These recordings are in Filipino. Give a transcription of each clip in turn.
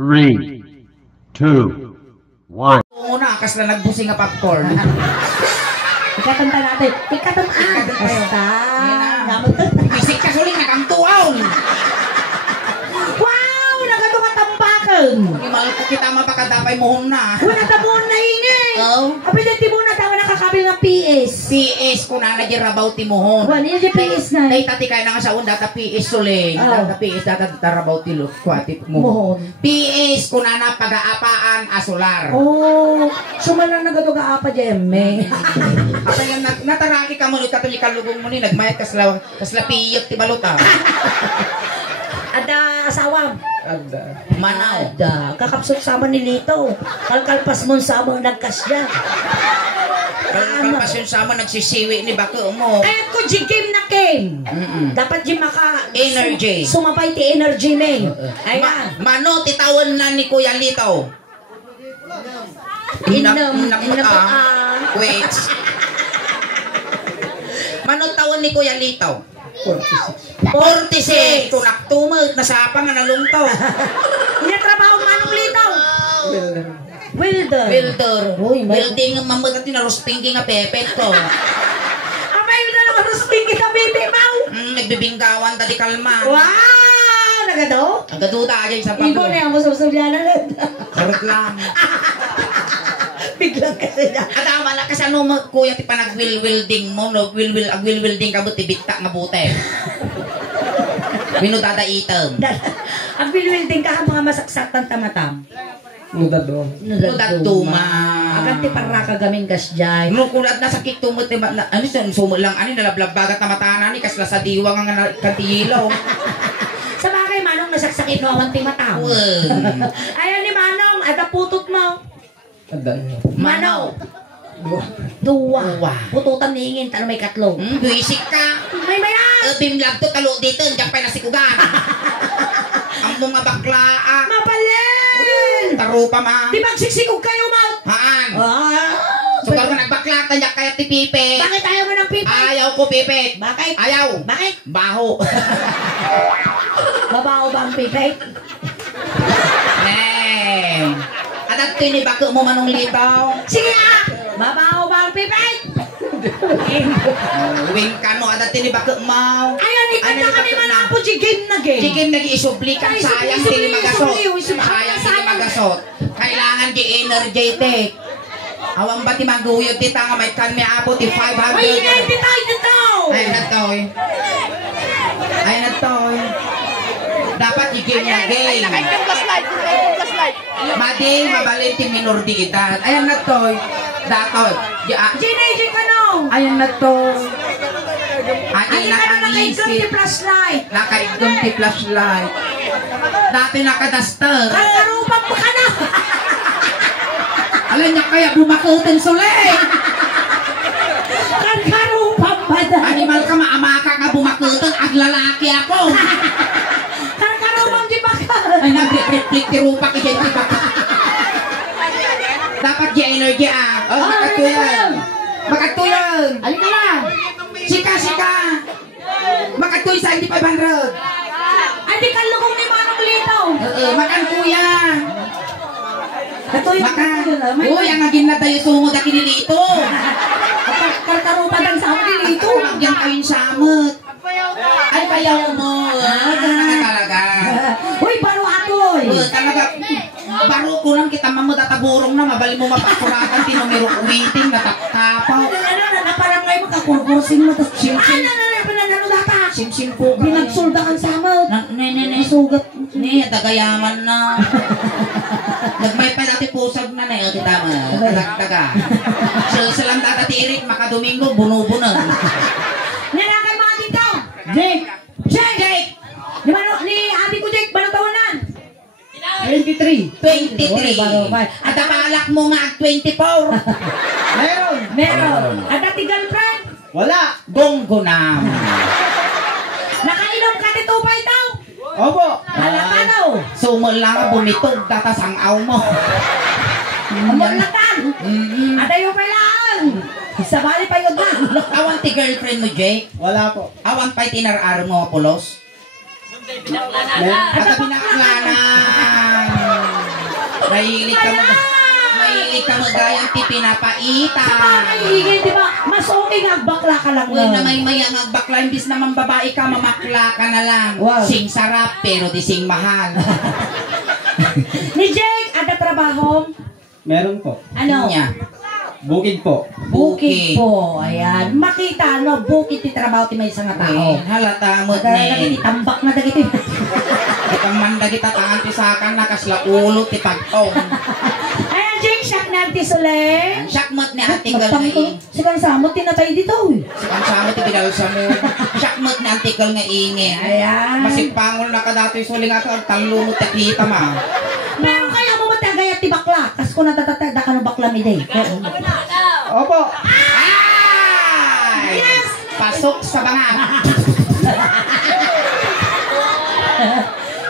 3, 2, 1. Una, kas na nagbusing nga popcorn. Ikatanta natin. Ikatanta. Basta. Bisik ka suling nakamtuaw. Wow! Nagatungatambakan. Imal ko kita mapakadapay mo na. Wala ta mo na ingay. Oh. Apiliti mo na tawa nakakabil ng PS. PS ko na nagirabaw ti mohon. Wala yung PS na. Ay tati kay na nga sa unda ta PS suling. Data PS data tarabaw ti lo kwati mohon. PS ko na pag-aapaan asular. Oh, sumala nagatuga apa jemme. Apa yan nataraki ka mo ni katuli kalugong mo ni nagmayat kasla piyot ti balota. Ada asawa. Ada. Manaw. Ada. Kakapsot sama ni Lito. Kalkalpas mo sa among nagkasya. Kalkalpas yun sama nagsisiwi ni bako mo. Kaya ko jigim na Kim. Dapat di maka energy. Sumapay ti energy me. Ayan. Mano titawan na ni Kuya Lito. Wait. Mano tawon ni Kuya Lito? 46. Tunak tumag nasapa nga nalungtaw. Iya trabaho manong Lito. Wilder. Welding ang mamugat na roasting nga pepet ko. Amay mo na naman roasting kita baby mau. Nagbibinggawan tadi kalma. Wow! Nagado? Nagado tayo sa pablo. Ibo na yung musubsubyanan na. Karot lang. Biglang kasi na. Ada wala kasi ano kuya ti panag welding mo no welding ka buti bitta nga bute. Binudada item. Ang wilwilding ka mga masaksatan tamatam. Nudado ma. Agad ti para ka gaming gas jay. No kulat na sakit tumot ti ano sumo lang ani nalablab bagat na matana ni kasla sa diwang nga kantilaw. Sa bagay manong nasaksakit no awan ti mataw. Ayan ni Manong ada putot mo. Mano. Dua. Pututan ningin talo may katlo. Buisik ka. May maya. Bimlag to talo dito diyan pa nasikugan. Ang mga bakla. Mapalin. Tarupa ma. Di magsiksikog kayo ma. Haan. Sugar ko nagbakla tanyak kaya ti pipe. Bakit ayaw mo ng pipe? Ayaw ko pipe. Bakit? Ayaw. Bakit? Baho. Babaho ba ang pipe? Adat ko ni bako mo manong Lito. Sige nga! Mabaho ba ang pipay? Wing ka no, adat ni bako mo. Ayan, ikanta kami man po jigim na game. Jigim nag-iisubli ka, sayang dili magasot. Sayang dili magasot. Kailangan di energetic. Awang ba ti maguyod ti tanga may kan may apo ti 500. Ay, inay ito! Ay, natoy. Ay, natoy. Dapat i-game na game. Mading, mabalin ti minor di edad. Ayan na to. Datoy. J ka no. Ayan na to. Ayan na nakaigom ti flashlight. Nakaigom ti flashlight. Dati nakadaster. Karupan mo ka na. Alam niya kaya bumakutin sulit. Karupan pa na. Animal ka maamaka nga bumakutin. Aglalaki ako. Ay, nag-reflect ti rupa ki dyan ti baka. Dapat di energy makatuyan. Makatuyan. Alika lang. Sika. Makatuy sa hindi 500. Ay, di ka lugong ni Manong Lito. Makan kuya. Katuyan. Uy, ang agin na tayo sumod aki ni Lito. Karkarupa lang sa ako ni Lito. Yang kayong samot. Ay, payaw mo. Talaga. Uy, baro atoy. Talaga. Baro ko lang kita mamudataburong na. Mabali mo mapakurakan. Tinumiro uwiting. Nataktapaw. Parang ngayon makakurkursin mo. Tapos simsim. Simsim po. Binagsuldakan sa amot. Sugat. Tagayaman na. Nagmay pa dati pusag na na. Kita mo. Taga. Silang tatatirik. Makadomingo. Bunubunan. Nalakan mga tito. Jake. Ni ate ko Jake, bano tawanan? 23. At akalak mo nga 24. Meron. At ati girlfriend? Wala. Gonggo na. Nakainom ka tito ba ito? Opo. Halapanaw. Sumul lang ka bumitog. Tatas ang aw mo. Umulakan. At ayo pa lang. Sa bali pa yun na. Awan ti girlfriend mo, Jake? Wala po. Awan pa itinar-ar mo, Apolos? At binaklanan. Mahilig ka magayang ti pinapaita. Sa bagay, higit, di ba? Mas okay nga bakla ka lang. Uy, na may mayang agbakla, imbis naman babae ka, mamakla ka na lang. Wow. Sing sarap, pero di sing mahal. Ni Jake, ada trabaho? Meron po. Ano? Niya. Bukid po. Bukid po. Ayan. Makita, no? Bukid ti trabaho ti may isang tao. Halata mo Dagiti, tambak na dagiti. Itang mandagit at ang antisakan na kasla ulo ti pagtong. Ayan, Jake, siyak na ti Sule. Syakmot ni article nga Sikan samot, tinatay dito. Sikan sa amin ti bidal sa mo. Syakmot ni article nga ingi. Ayan. Masipangol na ka dati suling ato ang talunod ti kita ma. Pero kaya mo matagayat ti bakla. Kas ko natatatag ka no bakla mi day. Opo. Ay! Yes! Pasok sa bangag.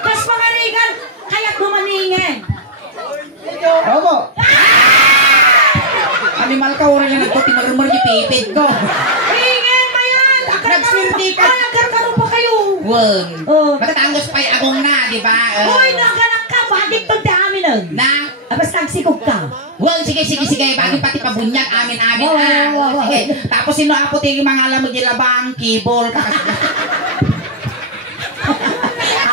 Kas mga regal, kaya't bumaningin. Opo. Animal ka oras na nagpati marumar yung pipid ko. Ingin ba yan? Nagswerte ka. Ay, nagkarkaroon pa kayo. Wen. Oh. Matatangos pa'y agong na, di ba? Hoy, naganak ka. Bakit pag amin nun? Na? Abas nagsikog ka. Wen, sige. Bagay pati pabunyag, amin. Wow. Sige. Tapos sino apo tili mga alam mo gilabang, kibol,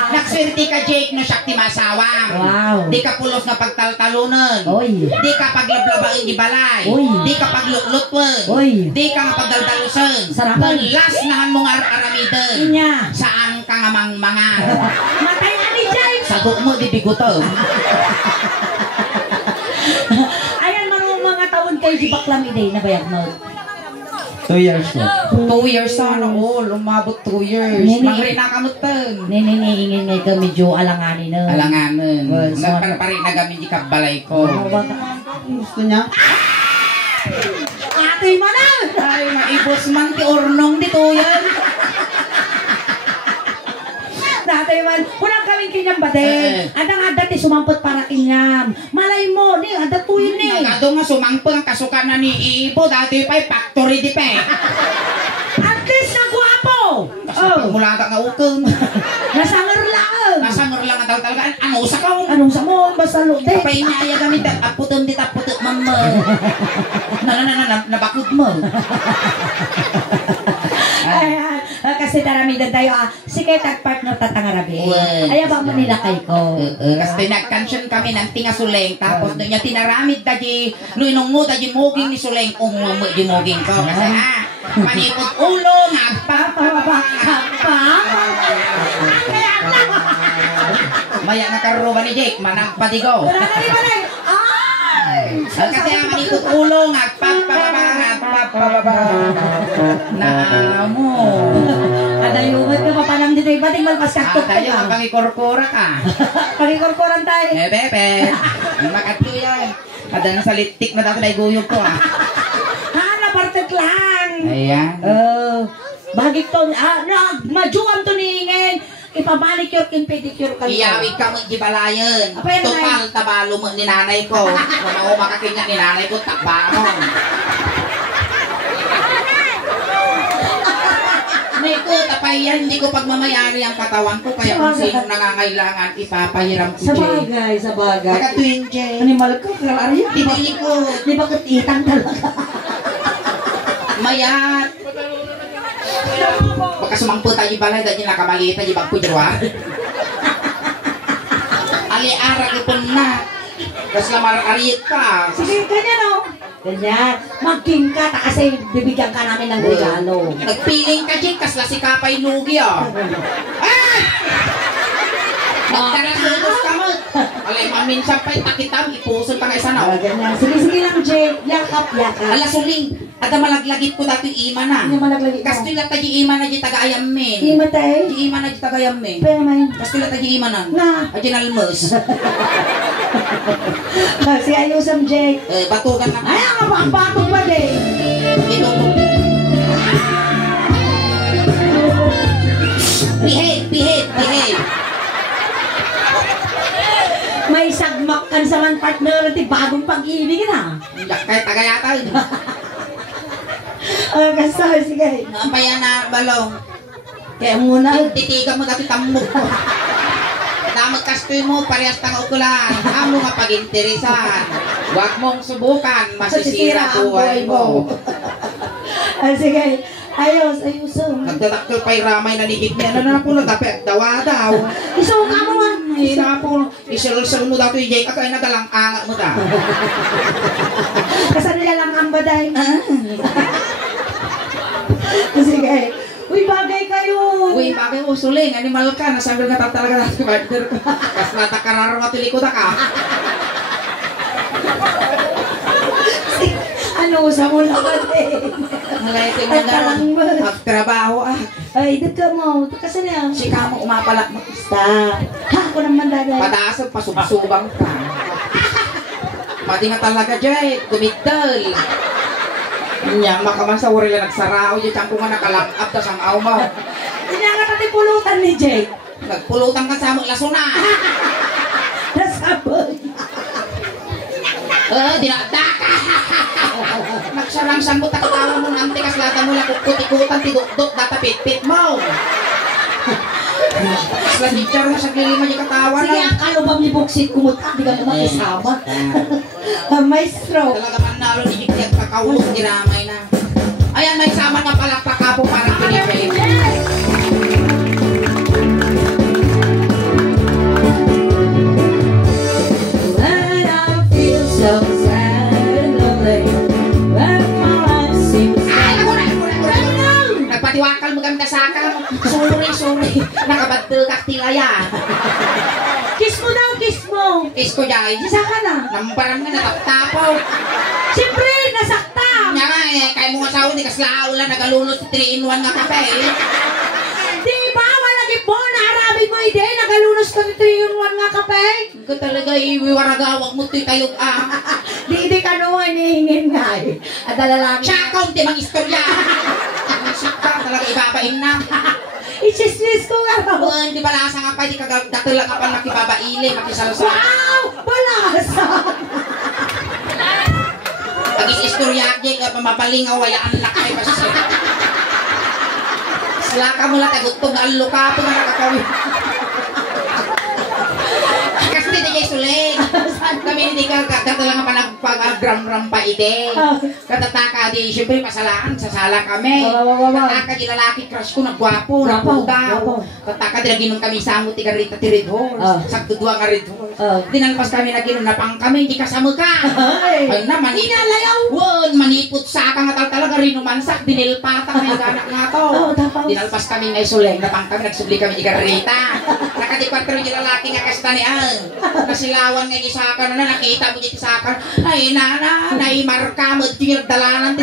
Nagswerte ka, Jake, no siyak ti masawang. Wow. Di ka pulos na pagtaltalunan. Oy. Di ka paglablabain di balay. Oy. Di ka paglutlutuan. Oy. Di ka mapagdaldalusan. Sarapan. Las nahan mong aramiden. Inya. Saan ka nga mga Matay na ni Jake. sagot mo di bigutom. Ayan, mga taon kayo di baklam iday na bayag mo. 2 years po. 2 years sana all. Umabot 2 years. Nini. Mangri na kamutan. Niniingin ngay ka medyo alanganin na. Alanganan. Well, Nagpanparin na gamin di kabalay ko. Gusto niya? Atoy mo na! Ay, maibos man ti ornong dito yan. Dati man, kunang kaming kinyam ba din? Adang adat sumampot para kinyam. Malay mo, ni adat po yun eh. Nagado nga sumangpo ang kasukan na ni Ibo. Dati pa'y factory di pe. At least nagwapo! Oh. Mula ka nga ukong. Nasangar lang! Nasangar lang ang talaga. Ano sa kong? Anong sa mo? Basta lude. Kapay niya ay gamit. Aputom di taputot mama. Nabakod mo. Ayan. Kasi daramidan tayo sige tag-partner tatangarabi. Ay ba mo nila kay ko? Kasi nag-cantion kami ng tinga suleng. Tapos doon niya tinaramid daji. Luinong mo daji moging ni suleng. Mo di moging ko. Kasi manipot ulo. Maya nakaruba ni Jake. Managpadigo. Kasi ang manipot ulo. Naamo. Adayumat ka papanang dito. Bating malpas kaktot ka. Tayo ang pangikorkora ka. Pangikorkoran tayo. Bebe. Makatlo yan. Ada na sa litik na dati na iguyog ko Napartet lang. Ayan. Bagik to. Majuam to ningin. Ipamanicure kin pedicure ka. Iyawig ka mo gibalayan. Apa yan, Total tabalo mo ni nanay ko. Kung ako makakinya ni nanay ko, takbaron. Niko, tapay yan. Hindi ko pagmamayari ang katawan ko. Kaya kung sino nangangailangan, ipapahiram ko, Sa Jay. bagay, sa bagay. Nakatuwing, Jay. Animal ko, kalari. Di ba ko? Di ba katitang talaga? Mayat. Baka sumangpo tayo balay, ganyan nakamalita, di ba ko jirwa? Ali-arag ipon na. Kasi lamar ariyit ka. Sige, ganyan o. Ganyan. Mag-king ka, kasi bibigyan ka namin ng regalo. Nagpiling ka, Jake, kasla si Kapay Lugi, ah. Ah! Nagtarasunod ka mo. Alay, maminsan pa'y takitam, ipuson pa nga isa na. Ganyan. Sige lang, Jay. Yakap. Ala, suling. Ada malaglagit ko dati ima na. Ano malaglagit ka? Kastila taji ima na di taga-ayam men. Ima tayo. Di ima na di taga-ayam men. Pero may... Kastila taji ima na. Na. Aji nalmos. Si Ayusam, Jay. Batukan na. Ay, ang batong ba, Jay? Ito po. Behave. May sagmak kan sa man partner at bagong pag-ibig na. Kahit tagayata. Kasi, sige. Nampaya na balong. Kaya muna. Titigan mo dati tambok ko. Kadamag kastoy mo, parehas tang ukulan. Amo nga pag-interesan. Huwag mong subukan, masisira ang buhay mo. Sige. Ayuso. Nagdadakkel pa'y ramay na nigit niya. Ano na po na dapat dawa daw. Iso ka mo ah. Hindi na po. Isulul-sul mo daw ito yung Jake. Ako ay nagalang angat mo ta. Kasi nila lang ang baday. Sige. Uy, bagay kayo. Uy, bagay mo, suling. Animal ka. Nasabi nga talaga natin. Kas natakararo at likod ka. Ano, sa mo naman eh. Nalaitin mo na. Magtrabaho ah. Ay, dito mo. Kasi niya. Si Kamo umapalak mo. Basta. Ha, ako naman daday. Pataasag, pasubsubang ka. Pati nga talaga, Jay. Dumigdal. Yan, makaman sa wari lang nagsarao. Diyan kang kung nga nakalak-up tas ang aw mo. Hindi nga pati pulutan ni Jake. Nagpulutan ka sa among lasuna. Nasabot. Dinadaka. Nagsarang sambot at katawa mo ng antikas lata mo lang kukut-ikutan, tidukdok, datapit-pit mo. Kasla teacher mo sa kilima niya katawa Sige, na. akalo bang libuksit kumutak, di ka mo makisama. Maestro. Talaga man nalo ni Jikyat kakawos, giramay na. Ayan, may sama na palakpak po parang pinipilip. When I feel so sad and lonely, when my life seems Ay, agura! Nagpatiwakal mo kami kasakal. Sorry. Nakabadto kaktilaya. Kiss mo daw, kiss mo. Kiss ko jay. Isa ka na. Nambaran nga nataptapaw. Siyempre, nasakta. Nga nga kaya mo nga saon, di kaslao lang nagalunod 3-in-1 nga kape. Di ba, wala gibo na arabi mo ide, nagalunos ka ni 3-in-1 nga kape. Ikaw talaga iwiwaragawag mo to'y tayog Di ka naman hinihingin nga eh. At dalalaki. Siya account, di mang istorya. Sakta talaga ibabain na. I-chismis ko nga raw. Buwan, di balasa nga pa, di kagatala ka pa nakibabaili, makisalasal. Wow! Balasa! Pag istorya, di ka mapalingaw, wayaan na kayo pa siya. Slaka mo lang, tagutog na alo ka, po nga nakakawin. Kasi di kayo sulig. Kami hindi ka lang pa nagpag-gram-ram pa ide. Katataka di, siyempre pasalaan, sasala kami. Kataka di lalaki, crush ko, nagwapo, napugaw. Kataka di naginom kami samot, tiga rita ti Red Horse. Sakto dua nga Red Horse. Dinalpas kami naginom na pang kami, hindi kasama ka. Ay na, manipot. Manipot sa ka nga talaga rin umansak, dinilpata nga yung ganak nga to. Dinalpas kami ngay suling, na pang kami, nagsubli kami tiga rita. Nakatikwatro yung lalaki nga kastanian. Nasilawan nga isakan na nakita mo dito isakan. Ay naimarka mo dito yung dalanan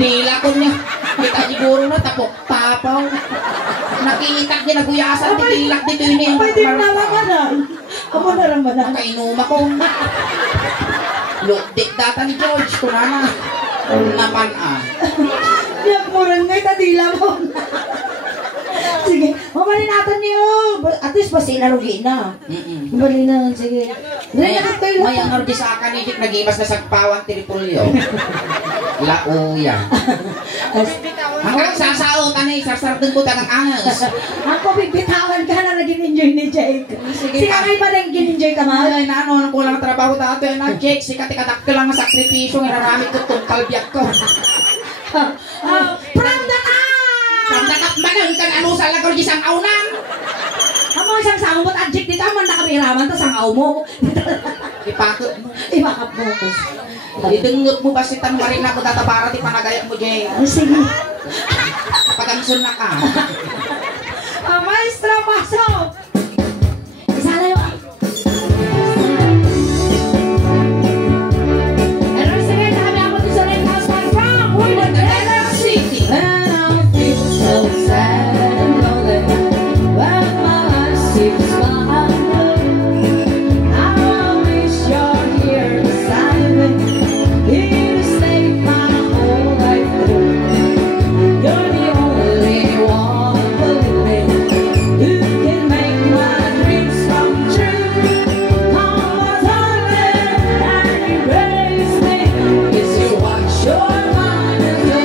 dila ko niya. Kita siguro na tapok-tapaw. Nakita niya naguyasan dilak dito yun yung pwede mo nalamanan. Ako naramanan. Kainuma ko. Lukdik data ni George ko na napan Yan mo rin ngay tadila mo. Sige, mamalin natin niyo. At least ba sila rugi na? Mamalin na, sige. Rinakit kayo lang. May ang ordi sa akin ni Jip, nag-imas na sagpawan Tripolyo. Lauya. Hanggang sasautan eh, sasartun ko tanang angas. Ako, bibitawan ka na naging enjoy ni Jake. Sige kayo ba naging enjoy ka, mahal? Ay, nano, kulang trabaho tato na Jake, sikat-ikatak ka lang sa sakripisyo, inaramit ko itong kalbiyak ko. From the Samdakat manang kan ano sa lagor di sang aunan. Amo isang samot adject dito man nakamiraman to sang aw mo. Ipakot mo. Ibakap mo. Idenggot mo basitan marin ako tatabara ti panagaya mo Jeng. Sige. Pagansun na ka. Maestro, pasok. Isala yung... Ano sige, kami ako dito sa Lake House from Woodland City. So sad and lonely, when my life seems behind. I wish you're here beside me, here to stay my whole life through. You're the only one, believe me, who can make my dreams come true. Come on, darling, and embrace me, 'cause you watch your mind and do.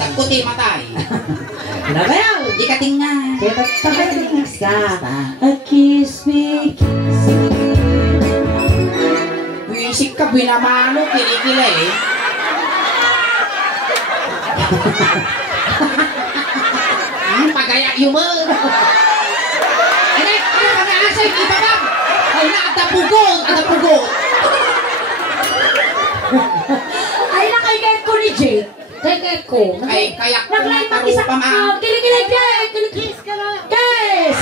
Tagputi matay. Nabel! Ikating nga. Kaya pagkatingas ka. Kiss me, kiss me. Wisik ka, binamano, kilikila eh. Pagaya yuman. Ano pag-aasay, iba ba? Ay na, ada pugot. Ay, nakay ko ni Jake. Kay ko. Ay, kaya ko Nag-live na mag-isa. tarupa ma. Kilig-kilig, kilig-kilig ka na. Guys!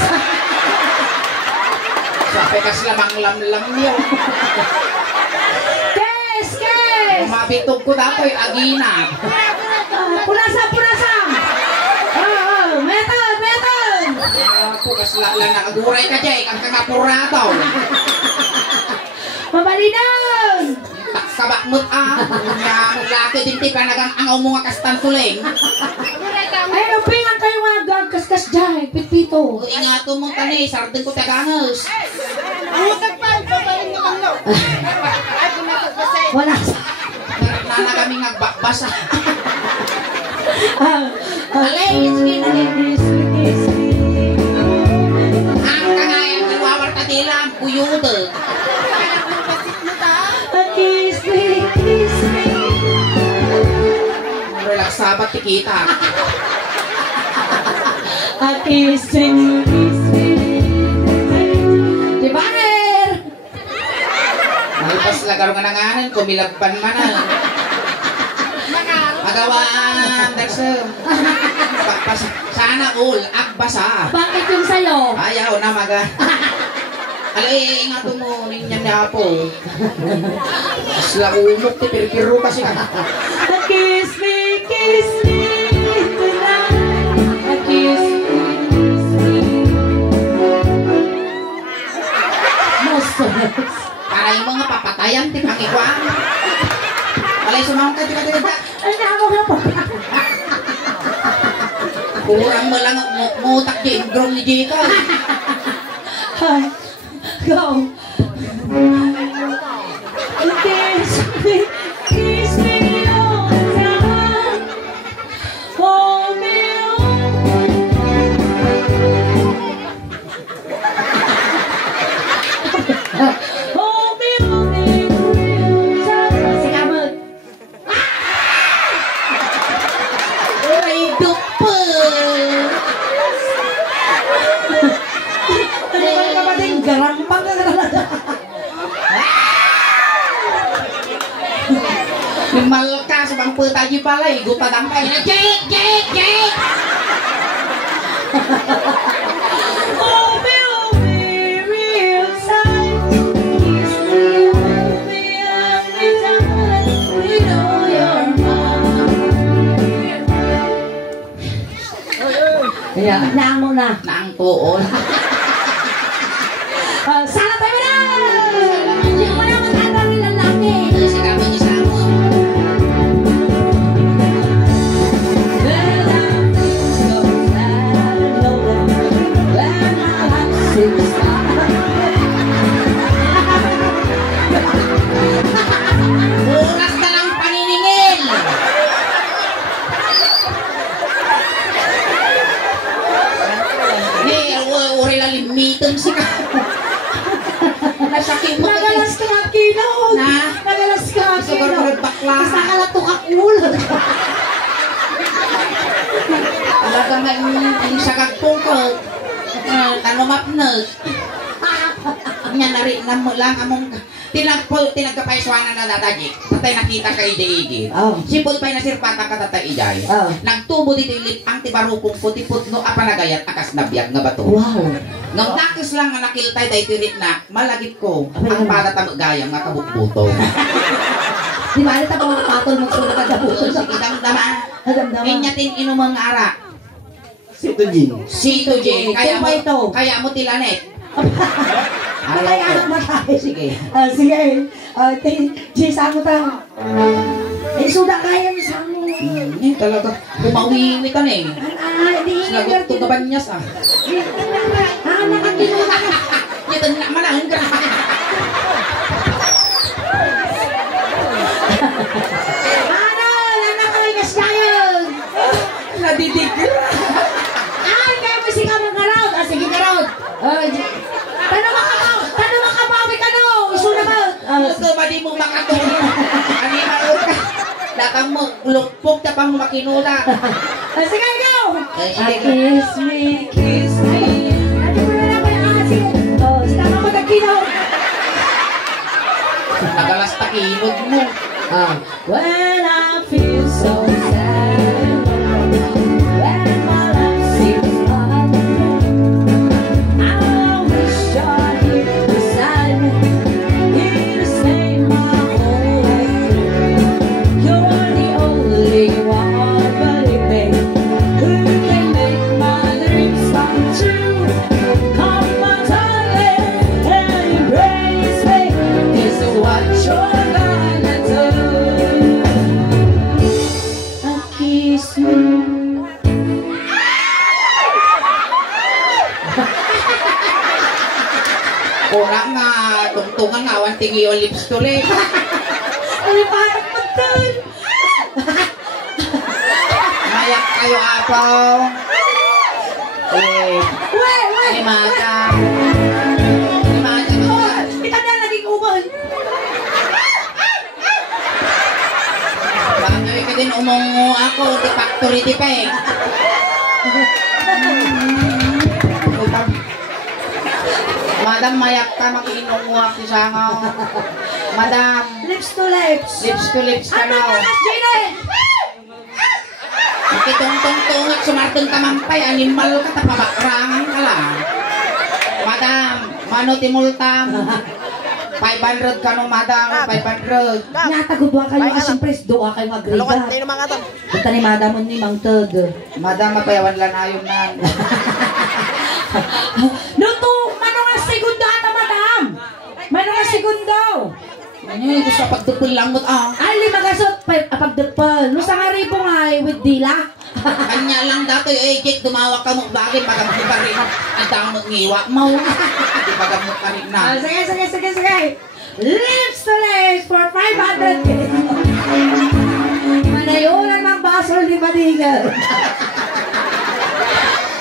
Sabi kas lamang-lam-lam niyo. Guys! Mabitog ko dato'y agina. Punasam! Meton! Ako kas lala nakaguray ka dyan. Ang kakapurado. Mabalinan! Kabakmut laki din tipa nagang angaw mo nga kastan tuling. Ay, pingang kayo nga gagkaskas dyan. Pitpito. Ingato mo tani, sardin ko tagangos. Wala. Nana kami nagbakbasa. Ang kagayang nagwawar katila ang puyudo. Kiss me. Relax sabat tikita. Kiss me. Diba, Ner? Nalipas lagar nga nanganan, kumilagpan man. Magawaan, darsem. Sana all, agbasa. Bakit yung sayo? Ayaw na maga. Alay, nga tumunin niya niya po. Sila umok, tipir-piro kasi ka. Kiss me tonight. Kiss me. Monsters. Para yung mga papatayan, tipangikwa. Alay, sumamang ka, tika. Ay, ako na po. Kurang mo lang mutak din, grong ni Jika. Go. Kiss me all the time. Hold me hold me real time. Sikamot. Ay, dupel. Ano ba kapatid? Garampang na talaga. Malka sa bang putaji pala, igo padampay na Jake! Hold me real time. Kiss me, hold me every time. We know you're mine. Kaya, naan mo na. Nang tuon. Sana tayo na! Hindi mo na matanda rin lalaki. Sinabi niya sa mo. Bukas na lang paniningil. Uri lalimitan si ka. Nasakit mo. Nagalas ka ng kinod. Na? Nagalas ka ng Sugar kinod. fruit bakla. Basta ka latukak ulo. Talaga man ang sagag pungkot. Tanumapnag. Nya nari na mo lang among tinagkapaiswanan na dadaji. Tatay nakita kay Ijay. Oh. Sipod pa'y nasirpata ka tatay Ijay. Oh. Nagtubo dito yung ang tibarukong puti-putno apanagayat akas nabiyag nga bato. Wow. Ngam nakis lang nga nakiltay dahi tirit na malagit ko ang padatang gayam nga kabukbuto. Di ba rin tapos patol mo kung nakadabuto? Sige damdama. Nadamdama. Inyatin inumang ara. Sito Jin. Sito J. Kaya mo ito. Kaya mo tilanet. Patay anak matay. Sige. Sige. Jisa mo tayo. Suda kaya mo sa mo. Talaga, kumawiwi ka na eh. Hindi. Lagot to gaban niya sa. Nakakinuha ka. Ito na manahon ka na. Ano? Nanakaligas kayo. Nadidig ka. Ay, pugpog na pang makinula. Sige, go! Sige, Kiss me, kiss me. Ano mo na naman yung asin? Oh, tama mo nagkinaw. nagalas takinod mo. When I feel so sad, when my life seems alone, I wish you're here beside me, here to save my whole life. You're the only one, believe me, who can make my dreams come true. Come on, darling, and embrace me. Is what you're gonna do. Kiss me. Kurang nga, tungtungan nga, awan tingi yung lips tuloy. Ay, parang matol. Mayak kayo apo. Limaga. Kita na laging uban. Bakit ka din umungo ako, di factory di pa eh. Madam, mayak ka, makiinungo ako sa sangaw. Madam, Lips to lips. lips to lips ka Ano na. ba, Gina? Makitong-tong-tong at sumartong kamampay, animal ka, tapabakrangan ka lang. Madam, mano timultam. 500 ka no, madam, 500. Natagudwa kayo asing pres, doa kayo mag-riga. Punta ni madam ni Mang Tug. Madam, mapayawan lang ayon na. Luto, manong ang segundo ata, madam. Manong ang segundo. Ano gusto pagtupul lang mo, Ay, limagasot, pagdepal. Lusa nga ribo nga with dila. Kanya lang dato yung ejek, dumawak ka mo, bakit pagamot ka rin? Ang damot ngiwa mo. Di pagamot ka rin na. Sige. Lips to lips for 500 pesos. Manayunan ng basol ni Badigal.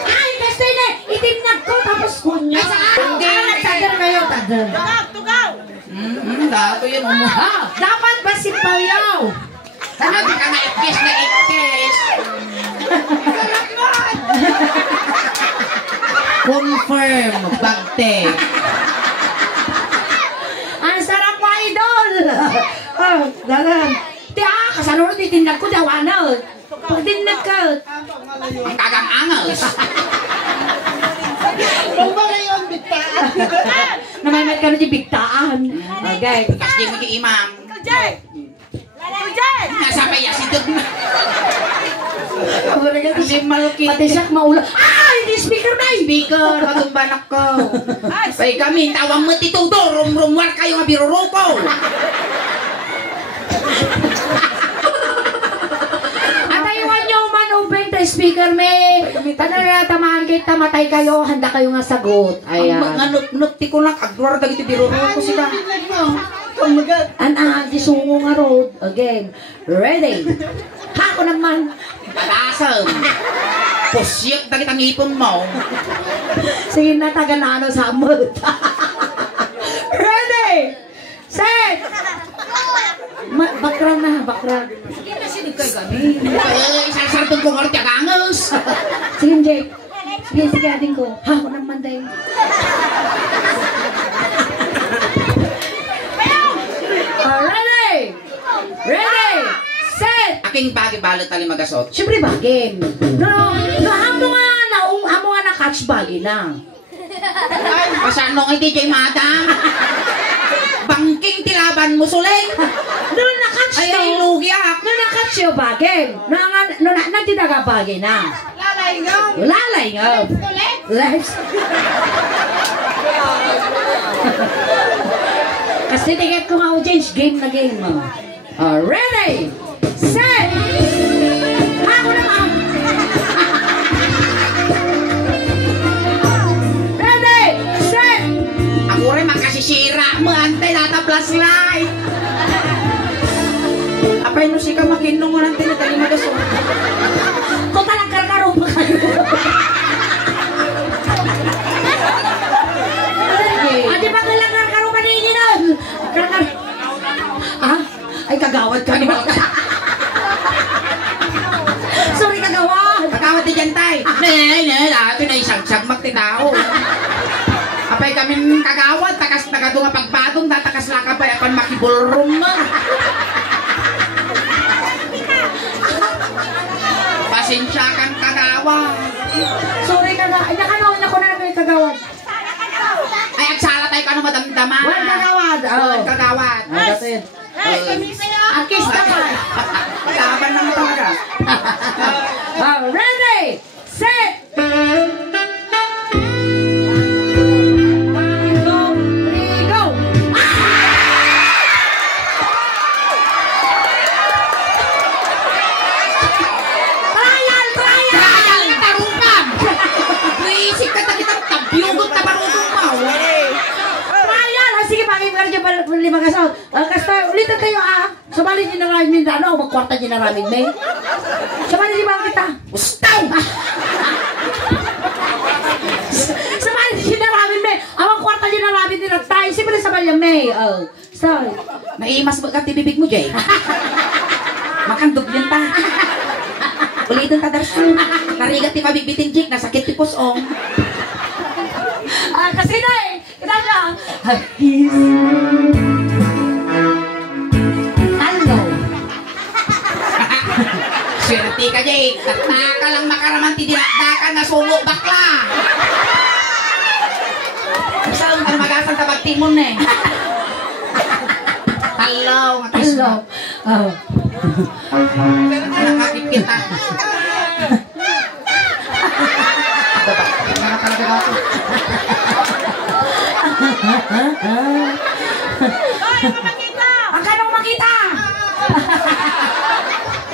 Ay, kasi na, itinag ko tapos kunya. Tagal kayo, tagal. Dato yun, umuha. Dapat ba si Payaw? Sabi ka na itkis na itkis. Confirm, bagtek. Ang sarap mo, idol! Dagan. Kasanunod itinag ko, dawanag. Pag tinag ka. Ang kagang angos. Namamat ka na di bigtaan. Okay. Kasi di mo yung imam. Nasa kaya si Dug. Kasi malaki. Pati siya maula. Hindi speaker na! Speaker, matumbanak ko. Pay kami, tawang mo titudo. Rumrumwar kayo nga biruruko. At ayuan nyo man open the speaker, may. Tanong na tamaan kayo, tamatay kayo, handa kayo nga sagot. Ang mga nup-nup ko na, kagdwar dagiti biruruko sila. Disungo nga road. Again. Ready? Ako naman. Pag-asam. Pusyok dagit ang ipon mo. Sige na, taga na ano sa amot. Ready? Set! Background na, background. Sige na sinig kayo kami. Isasartong ko nga rin angos. Sige, Jake. Sige, ating ko. Ako naman dahil. Ready? Ready? Set! Aking bagi balot tali magasot. Siyempre ba, game? No, hamo nga na catch bagi lang. Pasano kay DJ Madam? Bangking tilaban mo suling. No, na-catch Ay, to. ay, lugi ak. No, na-catch yung bagi. No, nagtitaga bagi na. Lalay nga. Let's. Kasi ticket ko nga audience, game na game mo. Ready? Set! Ako naman! Ready? Set! Ako rin makasisira mo. Antay natablas light. Apay no si ka makinong mo ng tinatali magasot. Kung talang karkaro pa kayo. Ate ba kailang karkaro pa ninyo nun? Karkaro. Ay, kagawad ka. tay. Ito na isang-sang magtitao. Apay kami kagawad, takas nagadunga pagbatong, tatakas laka pa yapan makibulrum mo. Pasensya kan kagawad. Sorry ka na. Ay, nakanoon ako na yung kagawad. Ay, agsala tayo ka na madamdama. Walang kagawad. Walang kagawad. Akis naman. Laban naman talaga. Ready, set, lima kasaw. Kasta, ulitin tayo Sumali niyo na ramin na ano, magkwarta niyo na ramin, may. Sumali niyo ba kita? Ustaw! Sumali niyo na ramin, may. Ang kwarta niyo na ramin din at tayo. Siyempre sa balya, may. Oh, sorry. Naimas ba ka tibibig mo, Jay? Makandog yan ta. Ulitin ta, Darso. Narigat ti mabibitin, Jake. Nasakit ti pusong. Kasi na eh. Kita niya. Swerte ka, Jay. Tataka lang makaraman ti dinakdakan na sumo bakla. Saan ka na mag-asang tabag timon eh. Hello, Hello. Oh. Pero nakakit kita. Mga talaga ako. Ang kanong makita!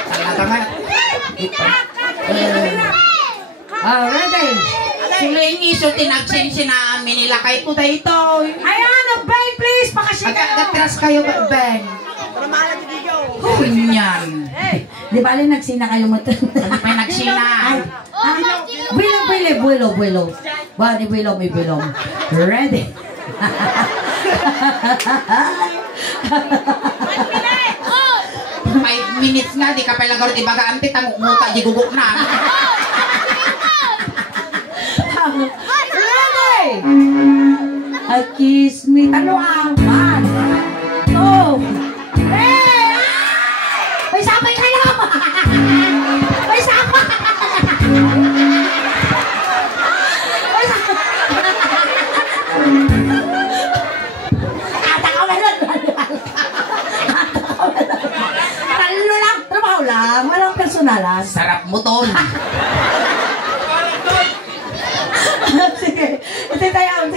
Talaga nga. Ready? Siling iso tinagsin sinamin nila kay ko dito. Ayan, Ben, please, pakasika. Agad-atras kayo, Ben. Kunyan. Di ba alin nagsina kayo mo? Ano pa yung nagsina? Buelo. Wadi buelo, may buelo. Ready? 5 minutes nga, di ka pa lang garot ibaga ampit, ang umuta, di gugok na. Ready? A kiss me. Ano ang? 1, 2, 3. May sabay kayo! May sabay! May sabay! Atakaw na lang! Talo lang! Trabaho lang! Walang personalan! Sarap mo, Ton. Sige! Ito tayo!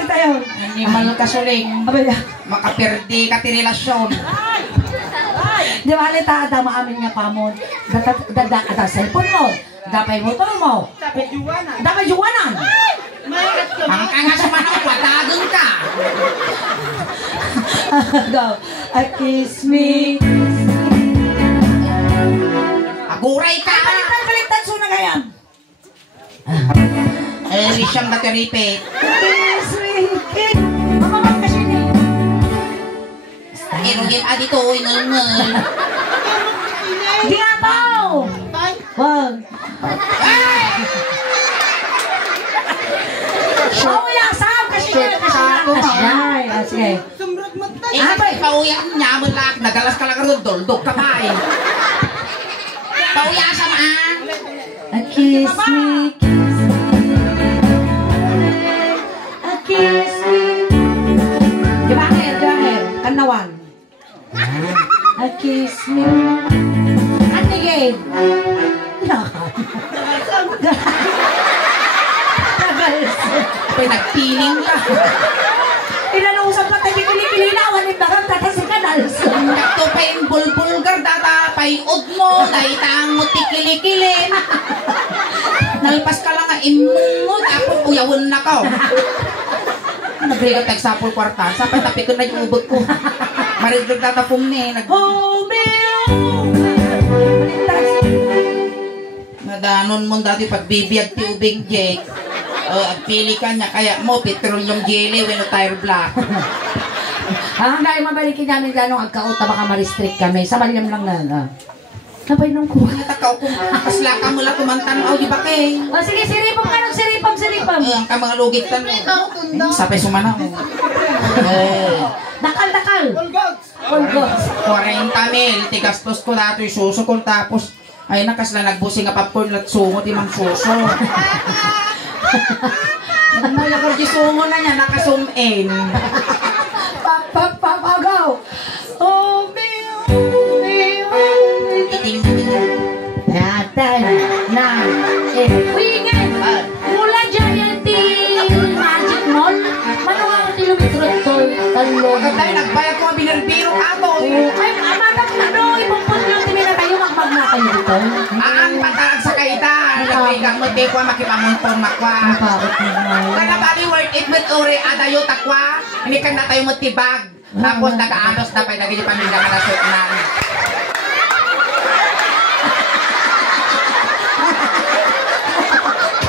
Hindi man kasuling. Abay, Makaperdi ka ti relasyon. di ba alita ada maamin nga pamon? Dada cellphone mo. Dapay motor mo. Dapay juwanan. Mangka nga sa manaw, wadagon ka. Go. Kiss me. Aguray ka. Baliktad suna gayam. Eh, siyang natiripit. Kiss me. Mamamag kasi ni. Irugin dito, ingal-ngal. Di nga po. Wag. Oh, yasam kasi yan. Sige. Eh, pauyak niya mo lang. Nagalas ka lang rin, doldog ka pa eh. Pauyak sa maan. Kiss me. Kiss me. Di ba ngayon? Kanawan. Kiss me. Anigay. Apoy, nagpiling ka. Inalusap na tayo kilikilinawan ni Barang tatasi ka nalso. Kakto pa yung bulbulgar, data pa yung ud mo, naitang mo tikilikilin. Nalpas ka lang nga imungod, tapos uyawon na ka. Nagrigat nagsapol kwarta, sapay tapi ko na yung ubod ko. Maridrog tatapong ni. Home Nadanon mo dati pagbibiyag ti ubing Jake. Pili ka niya, kaya mo, petroleum jelly, weno tire black. Dahil mabalikin namin gano'ng agkaota, baka ma-restrict kami. Sa balyam lang na. Sabay nung kuha. Natakaw ko, kasla ka mula kumantanaw, di ba kay? O sige, siripam ka ng siripam. Ang ka mga lugit tan. Sapay sumanaw. Dakal. Olgots. 40 mil, tigastos ko dato yung suso ko, tapos ay nakasla nagbusing nga popcorn at sungot imang suso. Nagmaya ko di sungo na niya, nakasum in. Papagaw. Oh, Natan na Wingin mula Giant Magic Mall manong kilometro ito talong Tayo nagbayad ko ang binarbiro ako. ay amatap na no ipumpun lang timi na tayo magmag na kayo dito Ang patalag sa kaita. Nagbigang mo di ko makipamuntong makwa. Kana bali worth it with ore adayo takwa. Hindi ka na tayo matibag. Tapos nag-aanos na pa naging pamilya ka na suknan.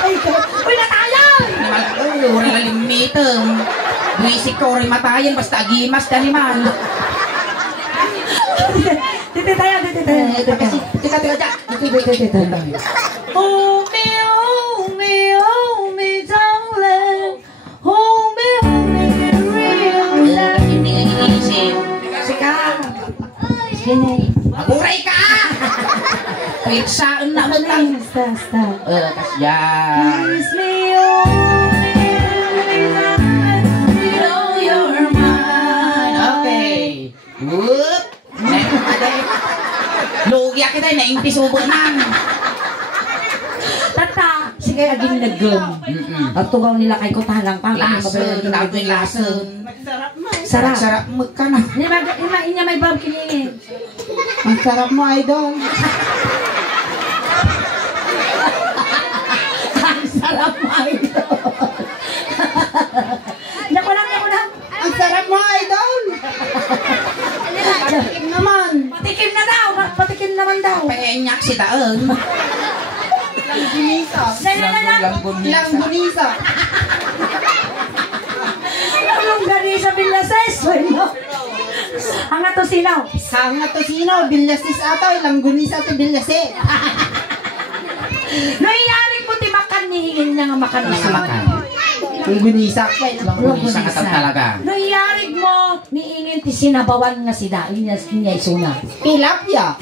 uy natayan Uri na limitem. Buisik ko rin matayan basta agimas daliman. titi tayo Tika hold me darling hold me real Hindi nga inisip. sika sini Maguray ka! Wait saan na mo lang. stop Kasyan. kiss me oh you're mine Okay. Whoop! Lugi kita na impis ubo nang. tata sige aging nagum at tugaw nila kay kutalang pang Lason, tawag yung lason. sarap Sarap mo ka na. inya may bab kiningin Ang sarap mo, idol. ang sarap mo idol Naku lang Ang sarap mo, idol. patikim naman patikim na daw patikim naman daw Pengenyak si Daeng. Langgunisa. Langgunisa Villases. Ang ato sinaw. Sang na to sino, Villasis ato, Langgunisa to Villasis. Nangyayari ko ti makan nihingin niya nga makan na Makan. Langgunisa. Langgunisa nga talaga. Nangyayari mo niingin ti sinabawan nga si Dain niya isuna. Tilapia.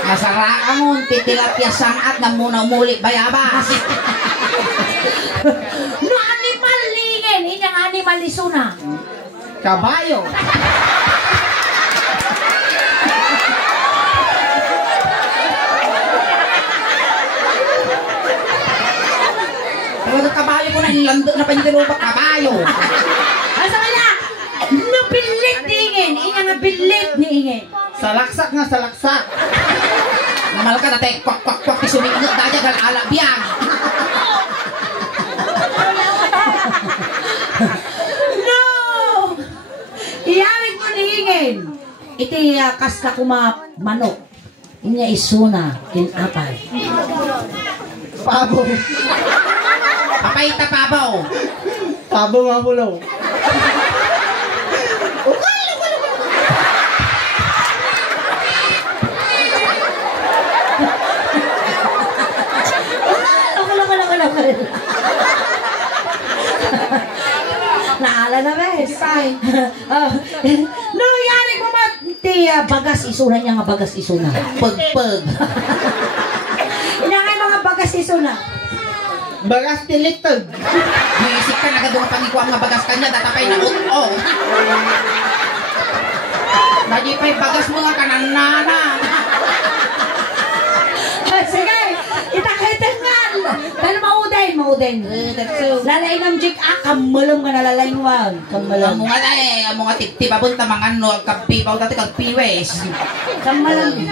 Masaraan mo, titilapia sangat na muna umuli bayabas. No animal ningin, inyang animal isuna. Kabayo. Pero kabayo ko na inilando na panitilupa kabayo. Asa kanya? No bilit ningin, inyang nga bilit ningin. Salaksak nga salaksak. Namal ka na tayo, kwak, isumingot na dyan, alak biyang. No! Iyarig mo nihingin. Iti kas ka kuma manok. Inya isuna, kinapay. Pabo. Papayta pabaw. Pabo nga pulaw. Naala na bes. No, yari mo ba ti bagas isuna niya nga bagas isuna. Pagpag. Inangay mga bagas isuna. Bagas tilitog. Isip ka na doon panikuha mga bagas kanya, datapay na uto. Lagi pa'y bagas mga kananana. Sige, itakay-tangan. Pero mauden. Lalain ng jig kamalong ka na lalain wag. Kamalong. Amo nga na amo nga tiptibabon ta mga ano, kapibaw dati kagpiwes. Kamalong.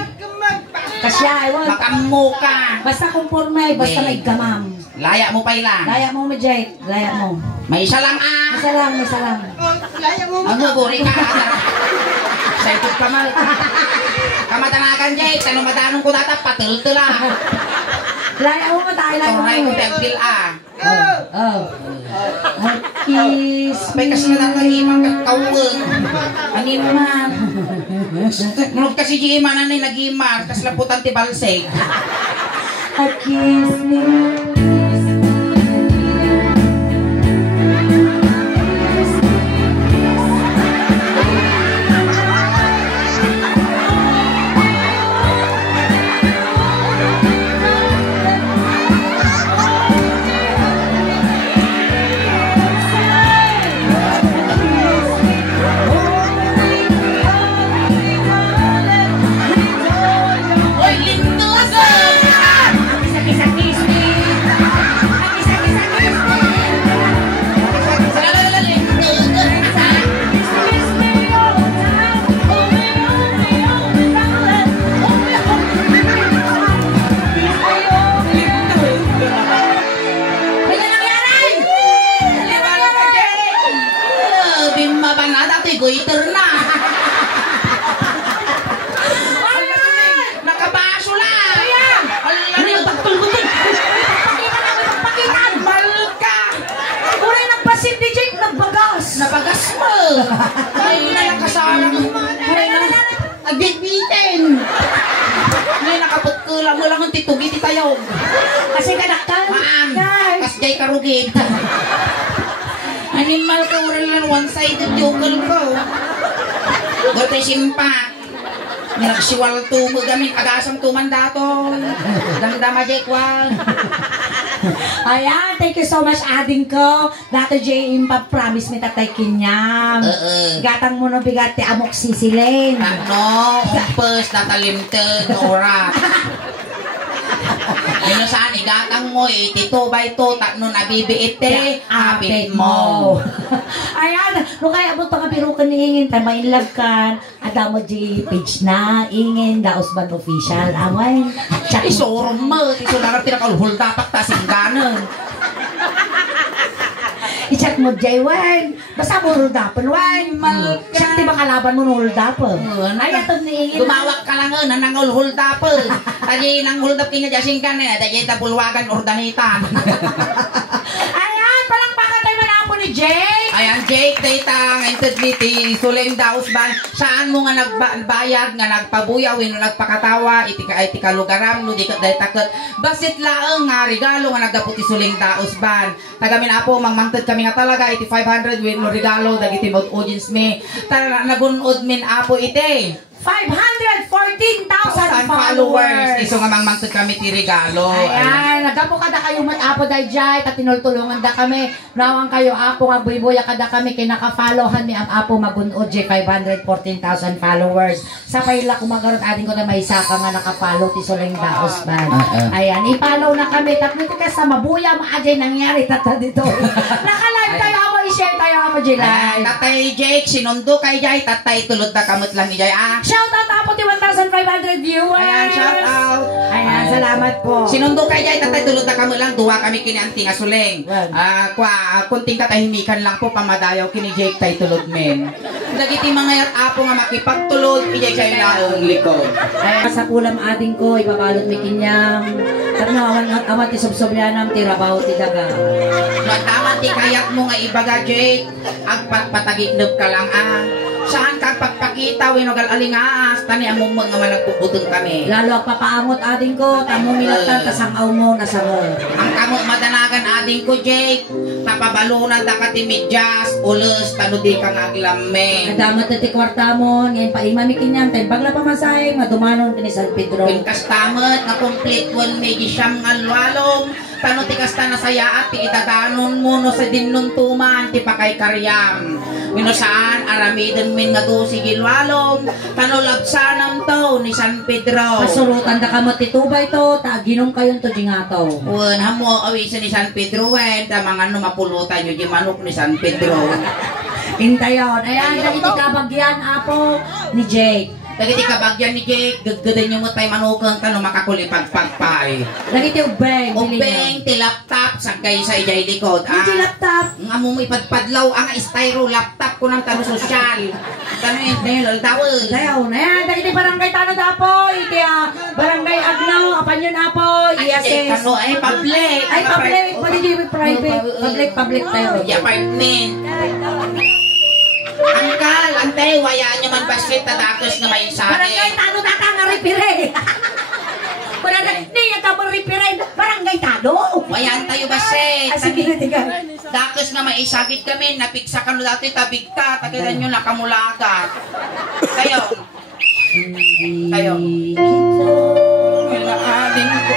Kasya, ewan. Makamu ka. Basta kumpormay, basta may gamam. Laya mo pa ilang. Laya mo, Majay. Laya mo. May isa lang ah. Isa lang. Laya mo. Ang guguri ka. Sa ito kamal. Kamatanakan Jay, tanong matanong ko data patul-tula. Laya mo matay lang. Turay ko pagpil ah. Oh. Kiss May kasi na nangalimang kakawag. Animan. Mulog kasi di imanan ay nag-iman, kaslaputan ti balseg. A kiss me. Goiter na. Nakabaso na. Ano yung pagtulgutin? Pakitan. Malka. Kuray nagpasin ni Jake, nagbagas. Nabagas mo. Ay, nakasarang. Agbibitin. Ay, nakapagkula mo lang ang titugi ti tayo. Kasi kanaktan. Maan. Kasjay karugid. Animal ka, wala lang one-sided jokel ko. Gote simpa. Nagsiwal tumo gamit agasam tumanda to. Damdama jekwal. Ayan, thank you so much ading ko. Dato J, promise mi tatay kinyam. Gatang mo no bigat ti amok sisilin. No, umpes datalimten ora. Yun saan, igatang mo tito by to, takno nabibiit apit mo. Ayan, no kaya abot pa kapiro ka niingin, tayo mainlove kan, ada mo di page na, ingin, daos ban official, away. Isorom mo, isolarap tinakalhul dapat tasing ganon. I-chat mo, Jay, Wayne. Basta mo huldapan, Wayne. Chat, di ba kalaban mo huldapan? Ay, atong niingin. Dumawak ka lang nang huldapan. Tadi nang huldap kinajasing ka na, tadi tapulwagan ordanitan. Ayan, palangpakan tayo manapo ni Jake. Ayan, Jake, daytang integrity, suling daos ban. Saan mo nga nagbayad, nga nagpabuyaw, no nagpakatawa, iti kalugaram, no di ka daytakot. Basit laang nga regalo nga nagdaputi suling daos ban. Tagamin apo, mangmangtad kami nga talaga, iti 500 win no regalo, dagiti mod audience me. Tara, nagunod min apo ite. 514,000 followers. Iso nga mangmangtad kami ti regalo. Ayan, nagapo kada kayo matapo dayjay, ta tinultulungan da kami. Nawang kayo apo nga buibuya kada kami kinaka-followhan mi ang apo magunod J 514,000 followers. Sa payla kumagarot ading ko na may isa ka nga naka-follow ti Suling Daos ban. Ayan, i-follow na kami tapno ti ka sa mabuya maajay nangyari tata dito. Naka-live tayo ako, i-share tayo ako J live. Tatay Jake, sinundo kay Jay, tatay tulod na kamot lang ni Jay. Shout out apo ti 1,500 viewers. Ayan, shout out. Ayan, salamat po. Sinundo kay Jay, tatay tulod na kamot lang, duwa kami kini anting asuling. Kunting katahimikan lang po pamadayaw kini Jake tay tulod men. Dagiti mga yat apo nga makipagtulod, ijay kay laong likod. Ayan, sa pulam ading ko, ipabalot mi kinyang. At nawawan ang amat ti subsobyanam ti rabaw ti daga. Mataman ti kayak mo nga ibaga Jake, agpatpatagigneb ka lang Saan kag pagpakita winogal alingaas tani among mga managpuputol kami. Lalo ang papaamot ading ko, tamo milatan tasangaw mo nasangol. Ang kamot madanagan ading ko Jake, napabalunan da ka ti medyas, ulos tano di ka nga aglamme. Adamat ti kwarta mo, ngayon pa imami kinyan tay bagla pamasay madumanon kini San Pedro. Pinkastamet na complete one megi siyam nga lualom. Tano ti kasta na saya at ti itadanon mo no sa dinnon tuman ti pakay karyam. Wino saan aramiden min nga do sigilwalom. Tano labsanam to ni San Pedro. Pasulutan da kamot ti tubay to, ta ginom kayon to jingato. Wen hamo awisa ni San Pedro wen ta mga no mapulutan yo di manok ni San Pedro. Intayon. Ayan, dagiti kabagyan apo ni Jake. Dagiti kabagyan ni Jake, gaggadan nyo mo tayo manukang tano makakulipagpagpay. Dagiti ubeng. Ubeng, ti laptop, sagay sa ijay likod. Hindi laptop. Nga mo may padpadlaw, ang styro laptop ko ng tano sosyal. Tano yung nilol, tawag. Dayaw na yan. Dagiti barangay tanod apo. Iti barangay Agnaw, apan yun apo. Ay, tano, ay, public. Ay, public. Pwede yung private. Public tayo. Apartment. Angkal te, wayaan nyo man basit tadakos nga may Barangay sani. Tado na ka nga ripire. Hindi ka mo ripire. Barangay Tado. Wayaan tayo basit. Sige, tiga. Dakos nga may isagit kami, napiksa ka no dati tabig ka, tagilan nyo nakamulagat. Kayo. Kayo. Ay, naaling ko.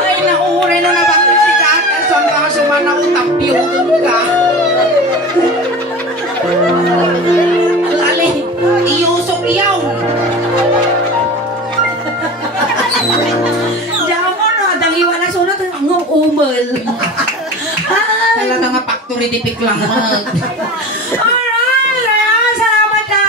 Ay, naure no na bang si Kata. So, ang mga sumana ko tapyugan ka. Lali, iusok iyaw. Diyan mo no, dangiwa na sunod ang umel. Talaga nga factory dipik lang. Alright, salamat na.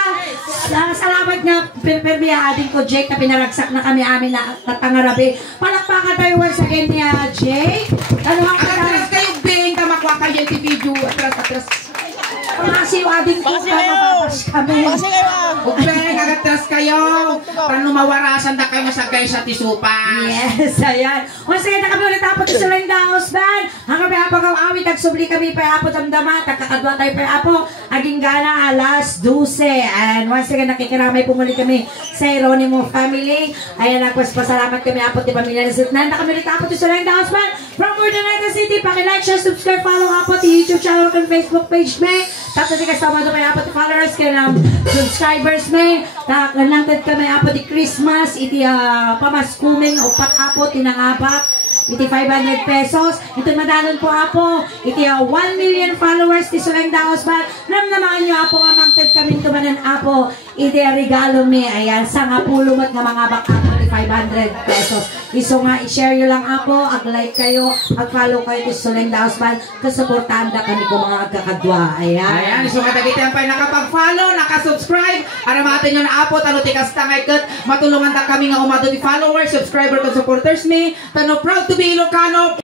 Salamat nga, permiyadin ko, Jake, na pinaragsak na kami amin na tatangarabi. Palakpakan tayo once again niya, Jake. Ano ang Atras kayo, Bing, tamakwa kayo yung video. Atras. pangasiw ading ko, mapapas kami. Bing, agatras kayo. Paano mawarasan na kayo masagay sa tisupas. Yes, ayan. Once again na kami ulit apot sa Line Daos Band. Ang kami apagaw-awit, nagsubli kami pa apot ang dama, tagkakadwa tayo pa apo. Aging gana alas 12. And once again, nakikiramay pumuli kami sa Hieronimo family. Ayan, nagpaspasalamat kami apot ni Pamilya Nasitnan. Na kami ulit apot sa Line Daos Band. From Urdaneta City, pakilike, share, subscribe, follow apot yung YouTube channel and Facebook page may. Tapos di kasama ito may apot followers kaya ng subscribers may. Nalangtad kami apot di Christmas, iti pamaskuming o patapot, tinangabak. Iti 500 pesos. Ito madanon po apo. Iti 1 million followers ti Suleng Daos Band. Namnamaan nyo apo nga mangtad kami tumanan apo. Iti regalo mi. Ayan, sa nga pulumot nga mga baka iti 500 pesos. Iso nga, i-share nyo lang apo. Ag-like kayo. Ag-follow kayo ti Suleng Daos Band. Kasuportahan na kami kung mga kakadwa. Ayan, so matagitian pa nakapag-follow, nakasubscribe. Aramatin nyo na apo, talo tikas tangay kat. Matulungan ta kami nga umado di followers, subscriber, kan supporters mi. Tano proud to be Ilocano.